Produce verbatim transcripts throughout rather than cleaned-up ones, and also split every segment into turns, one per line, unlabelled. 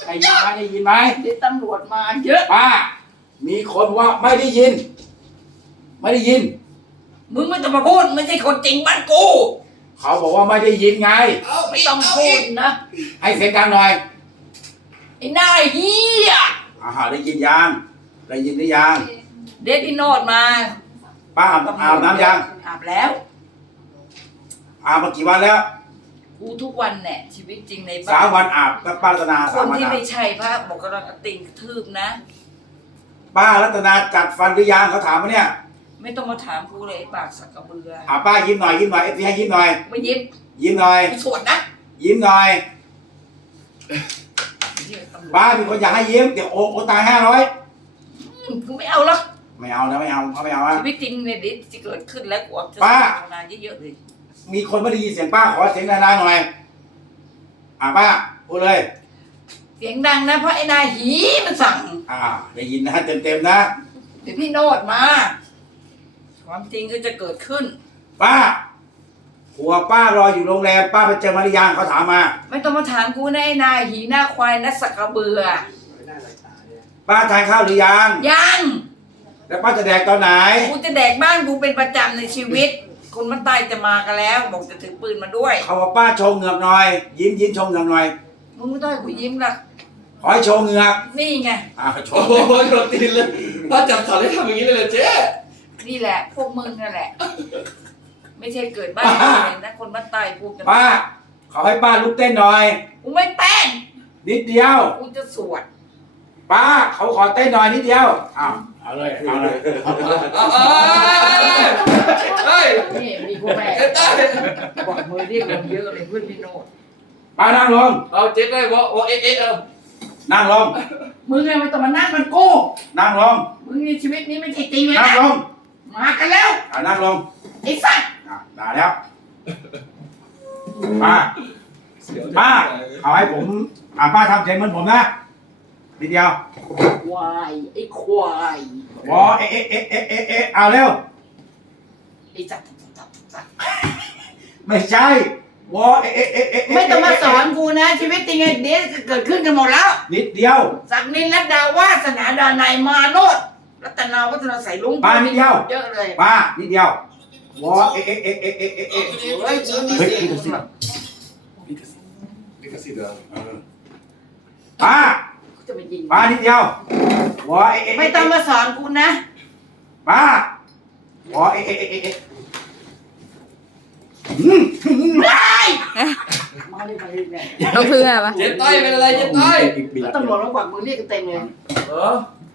ได้ยินไหมได้ยินไหม
เดี๋ยวตำรวจมาเยอะ
ป้ามีคนว่าไม่ได้ยิน ไม่ได้ยิน
มึงไม่ต้องมาพูดไม่ใช่คนจริงบ้านกู
เขาบอกว่าไม่ได้ยินไง
ไม่ต้องพูดนะ
ให้เสียงดังหน่อย
ไอ้หน้าเฮีย
อ่าได้ยินยังได้ยินหรือยัง
เด็กพี่โนดมา
ป้าอาบอาบน้ำยัง
อาบแล้ว
อาบมากี่วันแล้ว
กูทุกวันแหละชีวิตจริงใน
สามวันอาบป้ารัตนา
ค
สาม
น
วัน
ที่
อาบ
ไม่ใช่พระบอกกำลังติงทืบนะ
ป้ารัตนาจัดฟันหรือยังเขาถามมาเนี่ย
ไม่ต้องมาถามกูเลยไอ้ปากสักกระเบือ
อ่าป้ายิ้มหน่อยยิ้มหน่อยเอฟซีให้ยิ้มหน่อย
ไม่ยิ้ม
ยิ้มหน่อย
ไม่สวดนะ
ยิ้มหน่อย
เหี้ยตำรวจ
ป้ามีคนอยากให้ยิ้มเดี๋ยวโอ้โอ้ตายห้าร้อย
กูไม่เอาหรอก
ไม่เอานะไม่เอาเขาไม่เอาอะ
ชีวิตจริงเนี่ยเดี๋ยวจะเกิดขึ้นแล้วกูจะ
ป้า
ทำงานเยอะๆเลย
มีคนไม่ได้ยินเสียงป้าขอเสียงนานๆหน่อยอ่าป้าพูดเลย
เสียงดังนะเพราะไอ้นายหีมันสั่ง
อ่าได้ยินนะเต็มๆนะ
เดี๋ยวพี่โนดมา ความจริงก็จะเกิดขึ้น
ป้าผัวป้ารออยู่โรงแรมป้าไปเจอมาหรือยังเขาถามมา
ไม่ต้องมาถามกูนะไอ้นายหีหน้าควายนะสักกระเบือ
ป้าทานข้าวหรือยัง
ยัง
แล้วป้าจะแดกตอนไหน
กูจะแดกบ้านกูเป็นประจำในชีวิต คนมันตายจะมากันแล้ว บอกจะถือปืนมาด้วย
เขาว่าป้าโชว์เหงือกหน่อย ยิ้มยิ้มโชว์เหงือกหน่อย
มึงไม่ต้องให้กูยิ้มหรอก
ขอให้โชว์เหงือก
นี่ไง
อ่าโช
โอ้
ว์
โหโดนตีนเลยป้าจับสอนให้ทำอย่างนี้เลยเหรอเจ๊
นี่แหละ พวกมึงนั่นแหละ ไม่ใช่เกิดบ้านเลยนะคนมันตายพูดกัน
ป้าเขาให้ป้าลุกเต้นหน่อย
กูไม่เต้น
นิดเดียว
กูจะสวด
ป้าเขาขอเต้นหน่อยนิดเดียวอ้าวเอาเลยเอาเลย
เอาเอาเฮ้ย
นี่มีกูแม่
เจ๊ได้
บอกมือเรียกลงเยอะเลยเพื่อนพี่โนด
ป้านั่งลง
เอาเจ๊ได้วะวะเอ๊ะเอ๊ะเอา
นั่งลง
มึงไงไม่ต้องมานั่งมันกู
นั่งลง
มึงในชีวิตนี้ไม่ใช่จริงเลย
นั่ง
นะ
ลง
มากันแล้ว
อ่านั่งลง
ไอ้สัตว์
อ่ะด่าแล้วป้าป้าเอาให้ผมอ่าป้าทำเสียงเหมือนผมนะนิดเดียว
ควายไอ้ควาย
วอเอ๊ะเอ๊ะเอ๊ะเอ๊ะเอ๊ะเอ๊ะเอาเร็ว
ไอ้สัตว์สัตว์สัตว์
ไม่ใช่วอเอ๊ะเอ๊ะเอ๊ะเอ๊ะเอ๊ะ
ไม่ต้องมาสอนกูนะ ชีวิตจริงไอ้เดี๋ยวจะเกิดขึ้นกันหมดแล้ว
นิดเดียว
ศักดินรัตดาวาสนาดานายมาโนดรัตนาวัฒนาใส่ลุง
ป้านิดเดียว
เยอะเลย
ป้านิดเดียววอเอ๊ะเอ๊ะเอ๊ะเอ๊ะเอ๊ะเอ๊ะเอ๊ะ
เฮ้ยมึงมี
เฮ้ย
เสียง
ลิขสิทธิ์
ลิขสิทธิ์ลิขสิทธิ์เหรอ
เออป้า
จะไปยิง
ป้านิดเดียววอเอ๊ะเอ๊ะ
ไม่ต้องมาสอนกูนะ
ป้าวอเอ๊ะเอ๊ะเอ๊ะเอ๊ะอืม
ได้มาเลยมาเลยเนี่ย
ต้องเพื่อปะ
เจ๊ต้อยเป็นอะไรเจ๊ต้อย
แล้วตำรวจมากวักมือเรียกกันเต็มเลย
เออ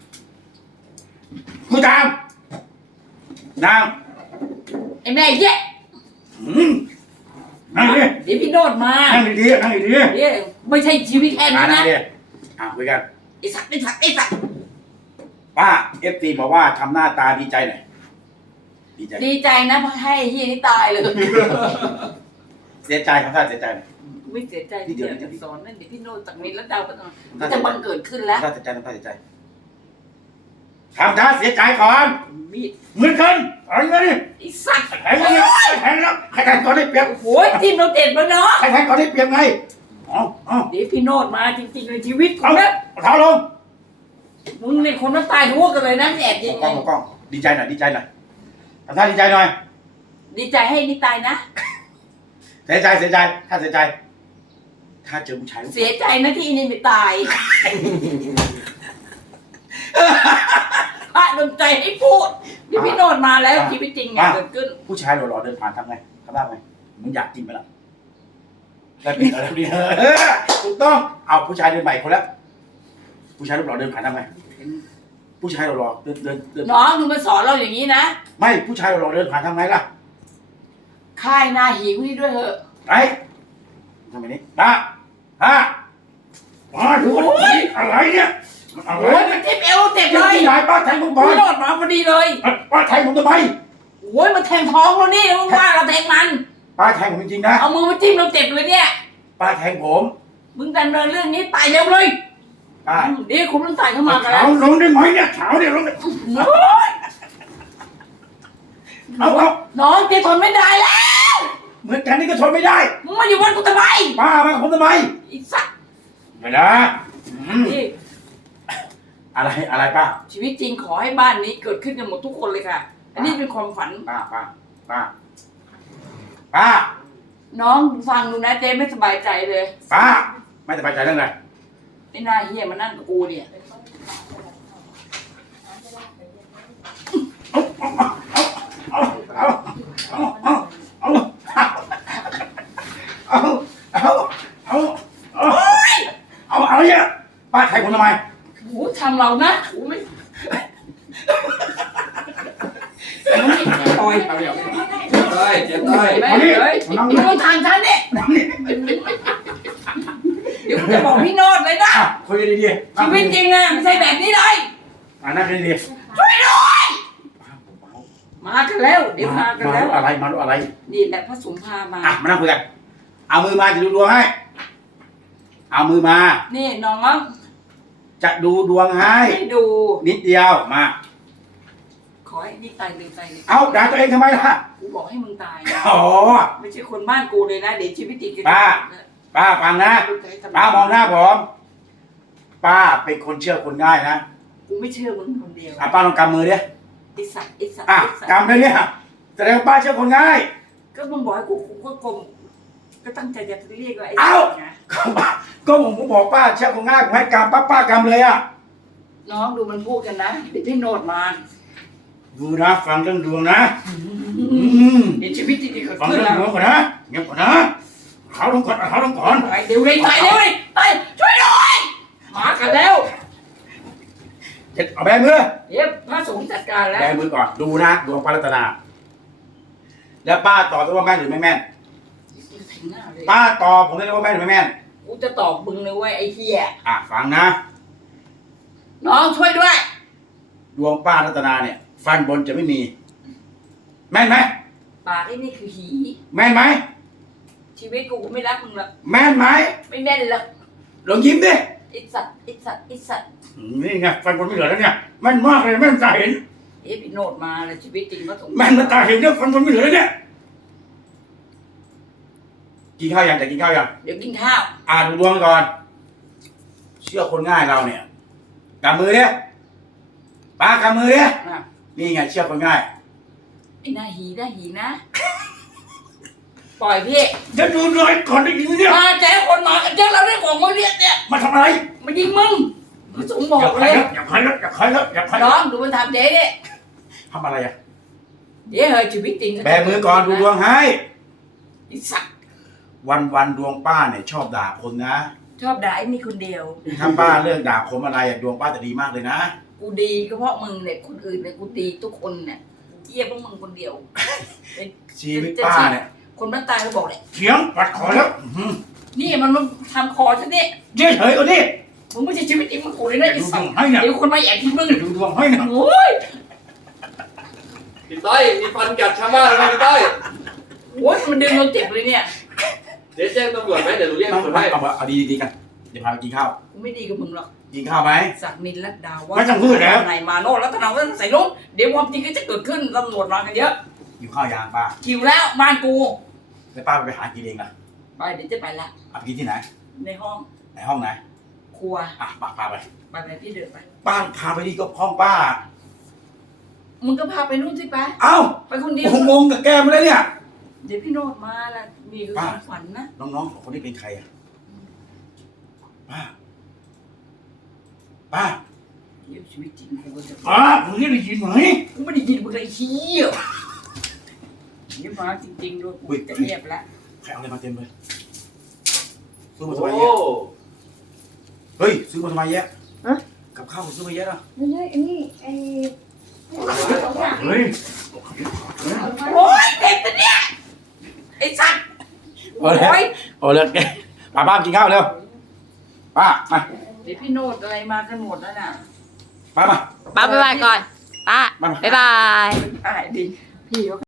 คุณตามนาง
ไอ้แม่เหี้ย
อืมนั่งดิ
เดี๋ยวพี่โนดมา
นั่งดีๆนั่งดี
เดี๋ยวไม่ใช่ชีวิตแค่
ๆอ่า
นี้
นั่ง
นะ
ดิอ่าคุยกัน
ไอ้สัตว์ไอ้สัตว์ไอ้สัตว์
ป้าเอฟซีบอกว่าทำหน้าตาดีใจหน่อยดีใจ
ดีใจนะเพราะให้ไอ้เฮียนี่ตายเลย
เสียใจทำท่าเสียใจหน่อย
ไม่เสียใจ
ที่
ที่
เดี
เดี
ย
ยว วจะสอนนั่นเดี๋ยวพี่โนดจากนี้แล้วดาวก็จะบังเกิดขึ้นแล้ว
ทำท่าเสียใจทำท่าเสียใจทำท่าเสียใจก่อน
มีด
เหมือนกันเอาเงี้ยดิ
ไอ้สัตว์
แทงเลยแทงแล้วใครแทงก่อนได้เปรียบ
โอ้ยทีมเราเด็ดมาเนาะ
ใครแทงก่อนได้เปรียบไงเอาเอา
เดี๋ยวพี่โนดมาจริงๆในชีวิตกู
เอา
นะ
เท้าลง
มึงเนี่ยคนมันตายทั่วกันเลยนะแอบยิง
กล้องกล้องดีใจหน่อยดีใจหน่อยทำท่าดีใจหน่อย
ดีใจให้นี่ตายนะ
เสียใจเสียใจถ้าเสียใจ ถ้าเจอผู้ชาย
เสียใจนะที่นี่ไม่ตายพระดนใจให้พูดเดี๋ยวพี่โนดมาแล้วชีวิตจริงไงเกิดขึ้น
ผู้ชายหล่อๆเดินผ่านทำไงทำได้ไหมมึงอยากกินไหมล่ะได้ปิดอะไรดีเออถูกต้องเอาผู้ชายเดินใหม่คนละผู้ชายหล่อๆเดินผ่านทำไงผู้ชายหล่อๆเดินเดินเดิน
น้องมึงมาสอนเราอย่างนี้นะ
ไม่ผู้ชายหล่อๆเดินผ่านทำไงล่ะ
ค่ายนาหิวนี่ด้วยเหอะ
ไอ้ทำไมนี่ป้าฮะมาดูอะไรเนี่ยอะไร
โอ้ยมันเจ็บเอวเจ็บ
เจ็
เล
บ
ย
ที่ไหนป้าแทงผมก่อน
พี่โนดมาพอดีเลย
ป้าแทงผมทำไม
โอ้ยมันแทงท้องเรานี่มึงว่าเราแทงมัน
ป้าแทงผมจริงๆนะ
เอามือมาจิ้มเราเจ็บเลยเนี่ย
ป้าแทงผม
มึงดำเนินเรื่องนี้ตายเร็วเลย
ป้า
เดี๋ยวคุณต้องตายเข้ามากันแล้
เฉาว ลงได้ไหมเนี่ยเฉาเนี่ยลงได้เอาเอา
น้องเจ๊ทนไม่ได้แล้ว
เหมือนกันนี่ก็ทนไม่ได้
มึงมาอยู่บ้านกูทำไม
ป้ามาผมทำไม
ไอ้สัตว์
ไม่ได้อืม
นี่
อะไรอะไรป้า
ชีวิตจริงขอให้บ้านนี้เกิดขึ้นกันหมดทุกคนเลยค่ะ อันนี้เป็นความฝัน
ป้าป้าป้าป้า
น้องฟังดูนะเจ๊ไม่สบายใจเลย
ป้าไม่สบายใจเรื่องอะไร
ไอ้หน้าเฮียมานั่งกับกูเนี่ย
เอาเอาเอาเอาเอาเอาเอาเอาเอาเอาเนี่ยป้าไถ่ผมทำไม
โอ้ทำเรานะโอ้ไม่มันไม่ใช่ปล่อย
เอาเดี๋ยว
เจ๊ต้อยเจ๊ต้อย
ไม่เลยมึงทางฉันเนี่ยเดี๋ยวกูจะบอกพี่โนดเลยนะ
อ่ะคุยกันดีๆ
ชีวิตจริงอะไม่ใช่แบบนี้เลย
อ่ะนั่งกันดี
ช่วยด้วย
ๆ
มากันแล้ว เดี๋ยวมากันแล้ว
อะไรมาดูอะไร
นี่แหละพระสงฆ์พามา
อ่ะมานั่งคุยกัน เอามือมาจะดูดวงให้ เอามือมา
นี่น้อง
จะดูดวงให้
ให้ดู
นิดเดียวมา
ขอให้นี่ตายเลยตายเลย
เอาด่าตัวเองทำไมล่ะ
กูบอกให้มึงตายนะ
อ๋อ
ไม่ใช่คนบ้านกูเลยนะเดี๋ยวชีวิตจริงกัน
ป้า ป้าฟังนะ ป้ามองหน้าผม ป้าเป็นคนเชื่อคนง่ายนะ
กูไม่เชื่อมึงคนเดียว
อ่ะป้าลองกำมือดิ
ไอ้สัตว์ไอ้สัตว์
อ่ะ
ไอ้สัตว์
กำเลยเนี่ยแสดงว่าป้าเชื่อคนง่าย
ก็มึงบอกให้กูกูก็กลมก็ตั้งใจจะเรียกว่าไอ้
เอ้า
นะ
ก็ป้าก็ผมผมบอกป้าเชื่อคนง่ายผมให้กำป้าป้ากำเลยอ่ะ
น้องดูมันพูดกันนะเดี๋ยวพี่โนดมา
ดูนะฟังเรื่องดวงนะ อืม
เดี๋ยวชีวิตจริงๆเกิด
ฟัง
ขึ้น
เรื่อง
แล้ว
ดวงก่อนนะเงียบก่อนนะเขาลงก่อนเขาลงก่อน
ไปเดี๋ยวเลยตายเดี๋ยวเลยตายช่วยด้วยมากันแล้ว
จะเอาแบมือ
เดี๋ยวพระสงฆ์จัดการแล้ว
แบมือก่อนดูนะดวงป้ารัตนา แล้วป้าตอบได้ว่าแม่นหรือไม่แม่น
ถึงหน้าเลย
ป้าตอบผมได้ว่าแม่นหรือไม่แม่น
กูจะตอบมึงเลยเว้ยไอ้เหี้ย
อ่ะฟังนะ
น้องช่วยด้วย
ดวงป้ารัตนาเนี่ย ฟันบนจะไม่มี แม่นไหม
ปากไอ้นี่คือหี
แม่นไหม
ชีวิตกูกูไม่รักมึงหรอก
แม่นไหม
ไม่แม่นหรอก
ลองยิ้มดิ
ไอ้สัตว์ไอ้สัตว์ไอ้สัตว์
อืมนี่ไงฟันบนไม่เหลือแล้วเนี่ยแม่นมากเลยแม่นตาเห็น
เอ๊ะพี่โนดมาแล้วชีวิตจริงก็สง
แม่นตาเห็นเนี่ยฟันบนไม่เหลือแล้วเนี่ยกินข้าวยังจะกินข้าวยัง
เดี๋ยวกินข้าว
อ่านดูดวงก่อน เชื่อคนง่ายเราเนี่ยกำมือเนี่ยป้ากำมือเนี่ย
อ่ะ
นี่ไงเชื่อคนง่าย
ไอ้หน้าหีหน้าหีนะ ปล่อยพี่
จะดูดวงก่อนได้ยินเนี่ย
มาแจ้คนมากันเยอะแล้วได้ของมาเรียกเนี่ย
มาทำอะไร
มายิงมึงพระสงฆ์บอก
อย่าใคร
เลย
แล้วอย่าใครแล้วอย่าใครแล้วอย่าใคร
น้องดูมันทำเจ๊เนี่ย
ทำอะไรอ่ะ
เดี๋ยวเฮ้ยชีวิตจริง
แบมือก่อนดูดวงให้
ไอ้สัตว์
วันวันๆดวงป้าเนี่ยชอบด่าคนนะ
ชอบด่าไอ้นี่คนเดียว
ถ้าป้าเลิกด่าคนอะไรอะดวงป้าจะดีมากเลยนะ
กูดีก็เพราะมึงเนี่ยคนอื่นเนี่ยกูดีทุกคนเนี่ยเยี่ยพวกมึงคนเดียวเป็น
ชีวิตป้าเนี่ย
คนบ้านตายเขาบอกเลย
เถียงปัดคอแล้วอื้อหือ
นี่มันมาทำคอฉันเนี่ย
เฉยเฉยๆก่อนดิ
มึงไม่ใช่ชีวิตจริงมึงกูเลยนะไอ้สัตว์
ให้เนี่ย
เดี๋ยวคนมาแอบที่มึง
ดูดวงให้นะ
โอ้ย
พี่ต้อยมีฟันกัดชาวบ้านแล้วพี่ต้อย
โอ้ยมันดึงจนเจ็บเลยเนี่ย
เดี๋ยวแจ้งตำรวจไหมเดี๋ยวหนูเรียก
เอา
ตำรวจให้
เอาเอาดีดีๆกันเดี๋ยวพาไปกินข้าว
กูไม่ดีกับมึงหรอก
กินข้าวไหม
ศักดิ์นินรัตดาว่า
ไม่ต้องพูดแล้ว
ไหนมาโน่นแล้วตะนาวก็ใส่ลุงเดี๋ยวความจริงก็จะเกิดขึ้นตำรวจมากันเยอะ
อยู่ข้าวยางป้า
คิวแล้วบ้านกู
แล้วป้าไปหากินเองนะ
ไปเดี๋ยวจะไปละ
เอาไปกินที่ไหน
ในห้อง
ในห้องไหน
ครัว
อ่ะป้าพาไป
ไปไปพี่เดินไป
ป้าพาไปดีก็ห้องป้า
มึงก็พาไปนู่นสิไป
เอ้า
ไปคนเดียว
ผมงงกับแกมาเลยเนี่ย
เดี๋ยวพี่โนดมาละมีคือความฝันนะ
น้องๆของคนนี้เป็นใครอ่ะ ป้า ป้า
เดี๋ยวชีวิตจริงกูก็จะ
ป้าผมนี่ได้ยินไหม
กูไม่ได้ยินมึงเลยเชี่ยวนี่มาจริงๆด้วยกูจะเงียบแล้ว
ใครเอาอะไรมาเต็มเลยซื้อมาทำ
โอ้
ไมเยอะเฮ้ย ซื้อมาทำไมเยอะ
ฮะ
กับข้าวผมซื้อมาเยอะอ่ะ
ไม่ใช่อันนี้ไอ้
เฮ้ย
โอ้ยเด็กตัวเนี้ยไอ้สัตว์
โอ้ย
โอ้ย
โอ้ยป้าป้ากินข้าวเร็ว ป้า มา
เดี๋ยวพี่โนดอะไรมากันหมดแล้วน่ะ
ป้ามา
ป้าบ๊ายบายก่อน ป้า
มามา
บ๊ายบาย
อ่ายดิพี่เขา